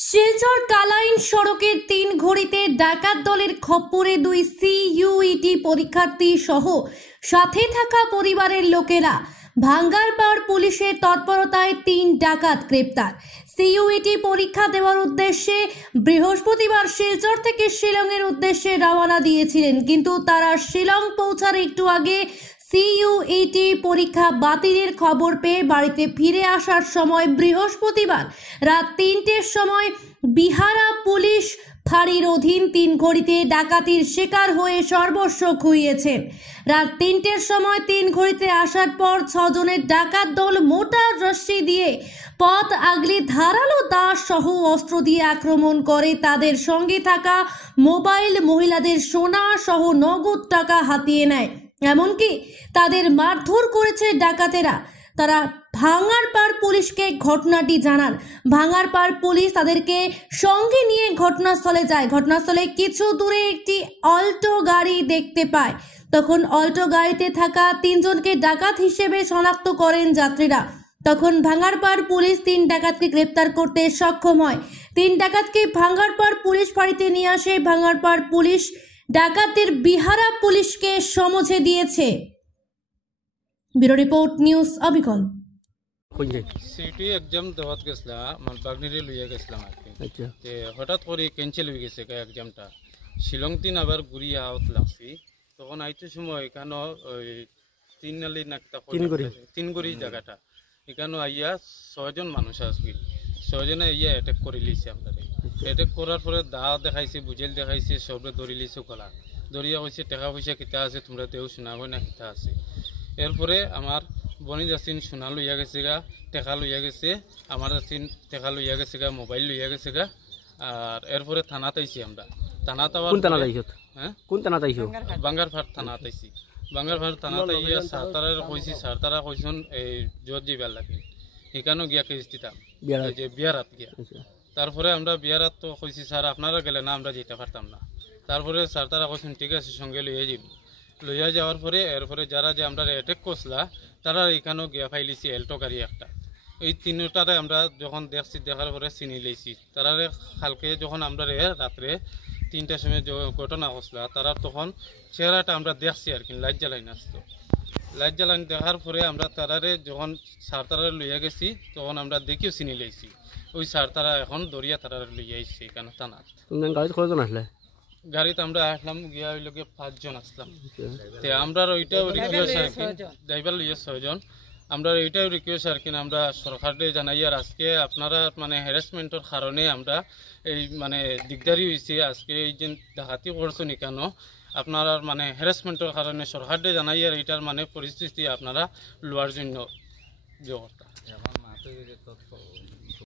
শিলচর কালাইন সড়কের 3 ঘড়িতে ডাকাত দলের খপ্পরে 2 সিইউইটি পরীক্ষার্থী সহ সাথে থাকা পরিবারের লোকেরা। ভাঙ্গারপাড় পুলিশের তৎপরতায় 3 ডাকাত গ্রেপ্তার। সিইউইটি পরীক্ষা দেওয়ার উদ্দেশ্যে বৃহস্পতিবার শিলচর থেকে শিলংয়ের উদ্দেশ্যে রওনা দিয়েছিলেন, কিন্তু তারা শিলং পৌঁছার একটু আগে সিইউইটি পরীক্ষা বাতিলের খবর পেয়ে বাড়িতে ফিরে আসার সময় বৃহস্পতিবার রাত 3টের সময় বিহারা পুলিশ ফাঁড়ির অধীন 3 ঘড়িতে ডাকাতির শিকার হয়ে সর্বস্ব খুইয়েছেন। রাত 3টের সময় 3 ঘড়িতে আসার পর 6 জনের ডাকাত দল মোটা রশ্মি দিয়ে পথ আগলে ধারালো দাস সহ অস্ত্র দিয়ে আক্রমণ করে তাদের সঙ্গে থাকা মোবাইল, মহিলাদের সোনা সহ নগদ টাকা হাতিয়ে নেয়। এমনকি তাদের মারধর করেছে ডাকাতেরা। তারা ভাঙ্গারপাড় পুলিশকে ঘটনাটি জানান। ভাঙ্গারপাড় পুলিশ তাদেরকে সঙ্গে নিয়ে ঘটনাস্থলে যায়। ঘটনাস্থলে কিছু দূরে একটি অল্টো গাড়ি দেখতে পায়। তখন অল্টো গাড়িতে থাকা 3 জনকে ডাকাত হিসেবে শনাক্ত করেন যাত্রীরা। তখন ভাঙ্গারপাড় পুলিশ 3 ডাকাতকে গ্রেপ্তার করতে সক্ষম হয়। 3 ডাকাতকে ভাঙ্গারপাড় পুলিশ ফাঁড়িতে নিয়ে আসে। ভাঙ্গারপাড় পুলিশ ডাকাতের বিহারা পুলিশকে সমঝে দিয়েছে। ব্যুরো রিপোর্ট, নিউজ অবিকল। সিটি এক্সাম দেওয়াত গেছিলাম, আমার বাগনিরে লইয়া গেছিলাম আর কি। তে হঠাৎ করে ক্যান্সেল হয়ে গেছে এক্সামটা। শিলং তিন আবার ঘুরিয়ে আউট লাগছি। তখন আইতে সময় এখানে ওই 3 নালি নাকটা তিন গড়ি জায়গাটা এখানে আইয়া 6 জন মানুষ আসবে। 6 জনে আইয়া অ্যাটাক করে লিছে আমরা। অ্যাটাক করার পরে দা দেখাইছে, বুঝেল দেখাইছে, সবরে ধরে লিছে গলা ধরিয়া কইছে টাকা পয়সা কিতা আছে তোমরা দেও শোনাবো না কিতা আছে। এরপরে আমার বনি যাচ্ছেন সোনা লইয়া গেছে গা, টেকা লইয়া গেছে, আমার যাচ্ছেন টেকা লইয়া গেছে গা, মোবাইল লইয়া গেছে গা। আর এরপরে থানাত আইছি আমরা। থানাত আবার বাঙ্গারপাড় থানাত আইছি। বাঙ্গারপাড় থানাত আইয়া সারতারা কইছি, সারতারা কইছেন এই জজ যাইবার লাগে। সেখানেও গিয়া কেস দিতাম যে বিয়ারাত গিয়া। তারপরে আমরা বিয়ারাত তো কইছি স্যার আপনারা গেলে না, আমরা যেতে পারতাম না। তারপরে সারতারা কইছেন ঠিক আছে সঙ্গে লইয়া যাইব। লইয়া যাওয়ার পরে এরপরে যারা যে আমরা অ্যাটেক করছিলা তারা এখানেও গিয়া ফাইলিছি এল্টো গাড়ি একটা। এই 3টারে আমরা যখন দেখছি, দেখার পরে চিনি লইছি। তারারে কালকে যখন আমরা রাত্রে 3টার সময় ঘটনা করছিলা, তারা তখন চেহারাটা আমরা দেখছি আর কি, লাইট জ্বালাইন আসতো। লাইট জ্বালাইন দেখার পরে আমরা তারারে যখন সার তারারে লইয়া গেছি তখন আমরা দেখিও চিনি লইছি। ওই সার তারা এখন দরিয়া তারারে লইয়া আইছি এখানে থানাত। গাড়িতে আমরা আসলাম গিয়া হইল গিয়ে 5 জন আসলাম। তে আমরা ওইটাও রিকোয়েস্ট আর কি, ড্রাইভার লইয়া 6 জন। আমরা এইটাও রিকোয়েস্ট আর কি, আমরা সরকারকে জানাই আর আজকে আপনারা মানে হ্যারাসমেন্টের কারণে আমরা এই মানে দিকদারি হয়েছে। আজকে এই যে ডাকাতি করছেন কেন আপনারা মানে হ্যারাসমেন্টের কারণে সরকারকে জানাই আর এইটার মানে পরিস্থিতি আপনারা লোয়ার জন্য ব্যবস্থা।